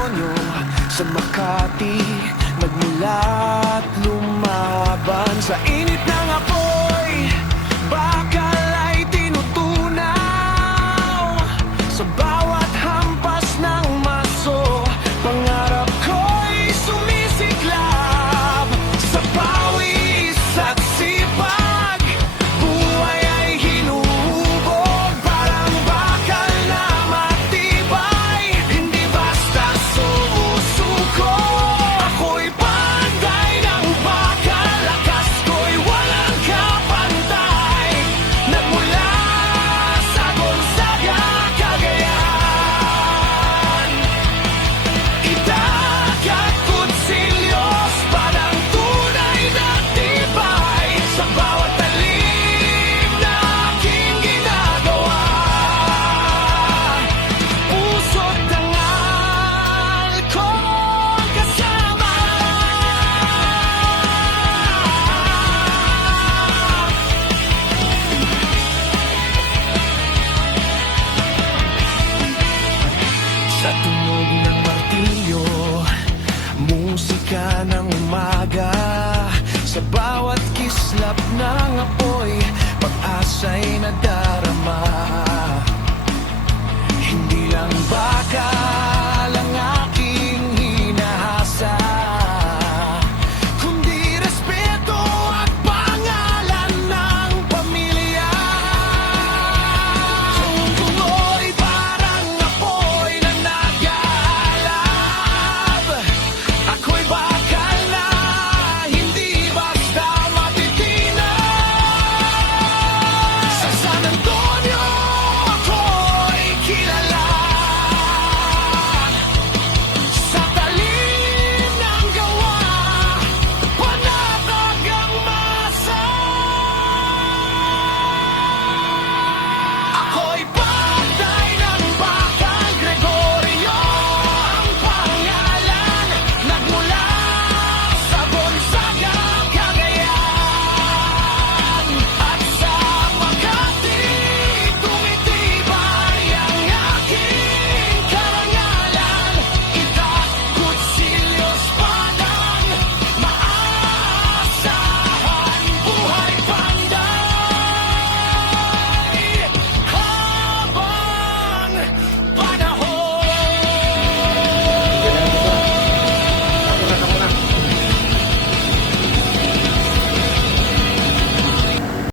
demonyo sa Makati nagmulat lumaban sa init ng apoy. Bakal ay tinutunaw sa bawat hampas ng maso. Pangarap ko'y sumisiklab sa pawis at sipag. Buhay ay hinuhubog parang bakal na matibay. Hindi basta sumusuko. Ako'y panday ng bakal, lakas ko'y walang kapantay. Nagmula sa Gonzaga, Cagayan, itak at kutsilyos, parang tunay na tibay sa bawat talim na aking ginagawa. Puso't tangal kong kasama. Sa tunog ng martilyo, musika ng umaga, sa bawat kislap ng apoy, pag-asa'y nadarama. Hindi lang bakal